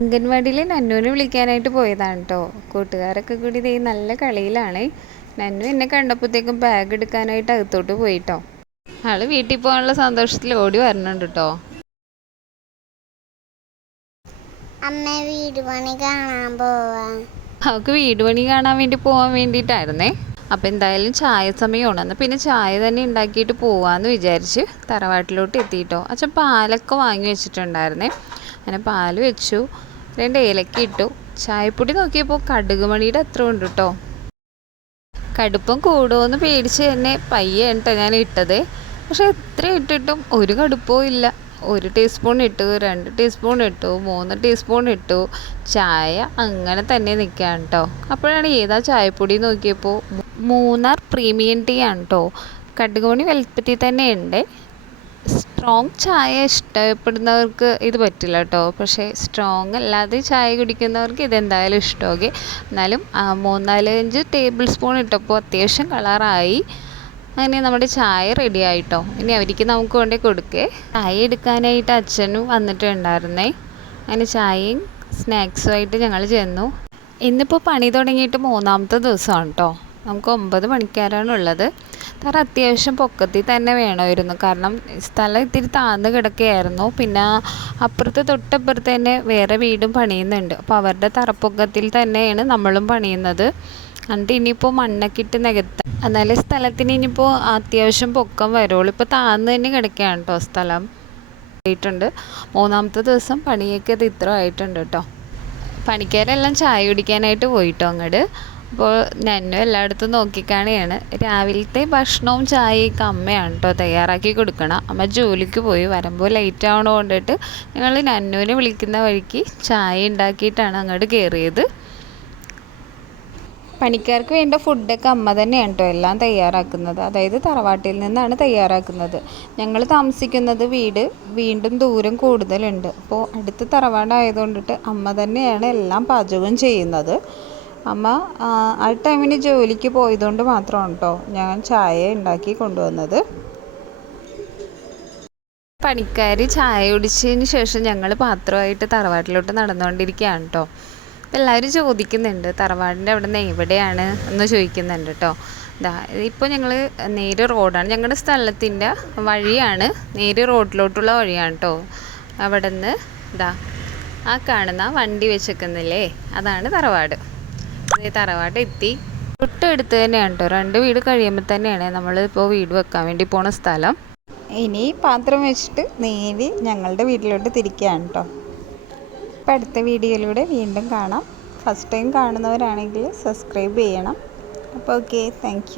അംഗൻവാടിയിൽ നന്നുവിനെ വിളിക്കാനായിട്ട് പോയതാണ് കേട്ടോ കൂട്ടുകാരൊക്കെ കൂടി ഇതേ നല്ല കളിയിലാണ്. നന്നു എന്നെ കണ്ടപ്പോഴത്തേക്കും ബാഗ് എടുക്കാനായിട്ട് അകത്തോട്ട് പോയിട്ടോ ആൾ വീട്ടിൽ പോകാനുള്ള സന്തോഷത്തിൽ ഓടി വരണുണ്ട് കേട്ടോ അമ്മ വീട് പണി കാണാൻ പോവാ. അവൾക്ക് വീട് പണി കാണാൻ വേണ്ടി പോകാൻ വേണ്ടിയിട്ടായിരുന്നേ. അപ്പം എന്തായാലും ചായ സമയമാണ് എന്നാൽ പിന്നെ ചായ തന്നെ ഉണ്ടാക്കിയിട്ട് പോവാന്ന് വിചാരിച്ച് തറവാട്ടിലോട്ട് എത്തിയിട്ടോ അച്ഛൻ പാലൊക്കെ വാങ്ങി വെച്ചിട്ടുണ്ടായിരുന്നേ. അങ്ങനെ പാൽ വെച്ചു. രണ്ട് ഏലക്ക ഇട്ടു. ചായപ്പൊടി നോക്കിയപ്പോൾ കടുക് മണിയുടെ അത്ര ഉണ്ട് കേട്ടോ കടുപ്പം കൂടുമെന്ന് പേടിച്ച് തന്നെ പയ്യെ കേട്ടോ ഞാൻ ഇട്ടത്. പക്ഷെ എത്ര ഇട്ടിട്ടും ഒരു കടുപ്പവും ഇല്ല. ഒരു ടീസ്പൂൺ ഇട്ടു രണ്ട് ടീസ്പൂൺ ഇട്ടു മൂന്ന് ടീസ്പൂൺ ഇട്ടു. ചായ അങ്ങനെ തന്നെ നിൽക്കുകയാണ് കേട്ടോ അപ്പോഴാണ് ഏതാ ചായപ്പൊടി നോക്കിയപ്പോൾ മൂന്നാർ പ്രീമിയം ടീ ആണ് കേട്ടോ കടുകുമണി വലുപ്പത്തിൽ തന്നെ ഉണ്ട്. സ്ട്രോങ് ചായ ഇഷ്ടപ്പെടുന്നവർക്ക് ഇത് പറ്റില്ല കേട്ടോ പക്ഷേ സ്ട്രോങ് അല്ലാതെ ചായ കുടിക്കുന്നവർക്ക് ഇതെന്തായാലും ഇഷ്ടമൊക്കെ എന്നാലും മൂന്നാലഞ്ച് ടേബിൾ സ്പൂൺ ഇട്ടപ്പോൾ അത്യാവശ്യം കളറായി അങ്ങനെ നമ്മുടെ ചായ റെഡി ആയിട്ടോ. ഇനി അവർക്ക് നമുക്ക് കൊണ്ടേ കൊടുക്കേ. ചായ എടുക്കാനായിട്ട് അച്ഛനും വന്നിട്ടുണ്ടായിരുന്നേ അങ്ങനെ ചായയും സ്നാക്സുമായിട്ട് ഞങ്ങൾ ചെന്നു. ഇന്നിപ്പോൾ പണി തുടങ്ങിയിട്ട് മൂന്നാമത്തെ ദിവസമാണ് കേട്ടോ നമുക്ക് ഒമ്പത് മണിക്കാരാണ് ഉള്ളത്. തറ അത്യാവശ്യം പൊക്കത്തിൽ തന്നെ വേണമായിരുന്നു. കാരണം സ്ഥലം ഇത്തിരി താഴ്ന്നു കിടക്കുകയായിരുന്നു. പിന്നെ അപ്പുറത്ത് തൊട്ടപ്പുറത്ത് തന്നെ വേറെ വീടും പണിയുന്നുണ്ട്. അപ്പോൾ അവരുടെ തറപ്പൊക്കത്തിൽ തന്നെയാണ് നമ്മളും പണിയുന്നത്. എന്നിട്ട് ഇനിയിപ്പോൾ മണ്ണക്കിട്ട് നികത്താം. എന്നാലേ സ്ഥലത്തിന് ഇനിയിപ്പോൾ അത്യാവശ്യം പൊക്കം വരുള്ളൂ. ഇപ്പോൾ താഴ്ന്നു തന്നെ കിടക്കുകയാണ് കേട്ടോ സ്ഥലം. ആയിട്ടുണ്ട് മൂന്നാമത്തെ ദിവസം പണിയൊക്കെ ഇത് ഇത്ര ആയിട്ടുണ്ട് കേട്ടോ പണിക്കാരെല്ലാം ചായ കുടിക്കാനായിട്ട് പോയിട്ടോ അങ്ങോട്ട് അപ്പോൾ ഞാനും എല്ലായിടത്തും നോക്കിക്കാണിയാണ് രാവിലത്തെ ഭക്ഷണവും ചായയൊക്കെ അമ്മയാണ് കേട്ടോ തയ്യാറാക്കി കൊടുക്കണം. അമ്മ ജോലിക്ക് പോയി. വരുമ്പോൾ ലേറ്റ് ആവണ കൊണ്ടിട്ട് ഞങ്ങൾ നന്നൂനെ വിളിക്കുന്ന വഴിക്ക് ചായ ഉണ്ടാക്കിയിട്ടാണ് അങ്ങോട്ട് കയറിയത്. പണിക്കാർക്ക് വേണ്ട ഫുഡൊക്കെ അമ്മ തന്നെയാണ് കേട്ടോ എല്ലാം തയ്യാറാക്കുന്നത്. അതായത് തറവാട്ടിൽ നിന്നാണ് തയ്യാറാക്കുന്നത്. ഞങ്ങൾ താമസിക്കുന്നത് വീട് വീണ്ടും ദൂരം കൂടുതലുണ്ട്. അപ്പോൾ അടുത്ത് തറവാടായതുകൊണ്ടിട്ട് അമ്മ തന്നെയാണ് എല്ലാം പാചകവും ചെയ്യുന്നത്. അമ്മ ആ ടൈമിന് ജോലിക്ക് പോയതുകൊണ്ട് മാത്രമാണ് കേട്ടോ ഞാൻ ചായ ഉണ്ടാക്കി കൊണ്ടുവന്നത്. പണിക്കാർ ചായ കുടിച്ചതിന് ശേഷം ഞങ്ങൾ പാത്രമായിട്ട് തറവാട്ടിലോട്ട് നടന്നുകൊണ്ടിരിക്കുകയാണ് കേട്ടോ അപ്പോൾ എല്ലാവരും ചോദിക്കുന്നുണ്ട് തറവാടിന്റെ അവിടെ നിന്ന് എവിടെയാണ് എന്ന് ചോദിക്കുന്നുണ്ട് കേട്ടോ ഇതാ ഇപ്പോൾ ഞങ്ങൾ നേരെ റോഡാണ്. ഞങ്ങളുടെ സ്ഥലത്തിന്റെ വഴിയാണ് നേര് റോഡിലോട്ടുള്ള വഴിയാണ് കേട്ടോ അവിടെ നിന്ന് ഇതാ ആ കാണുന്ന വണ്ടി വെച്ചേക്കുന്നില്ലേ? അതാണ് തറവാട്. തറവാട് എത്തി. തൊട്ടടുത്ത് തന്നെയാണ് കേട്ടോ രണ്ട് വീട് കഴിയുമ്പോൾ തന്നെയാണ് നമ്മളിപ്പോൾ വീട് വെക്കാൻ വേണ്ടി പോണ സ്ഥലം. ഇനി പാത്രം വെച്ചിട്ട് നേരി ഞങ്ങളുടെ വീട്ടിലോട്ട് തിരിക്കുകയാണ് കേട്ടോ അപ്പം അടുത്ത വീഡിയോയിലൂടെ വീണ്ടും കാണാം. ഫസ്റ്റ് ടൈം കാണുന്നവരാണെങ്കിൽ സബ്സ്ക്രൈബ് ചെയ്യണം. അപ്പോൾ ഓക്കെ താങ്ക്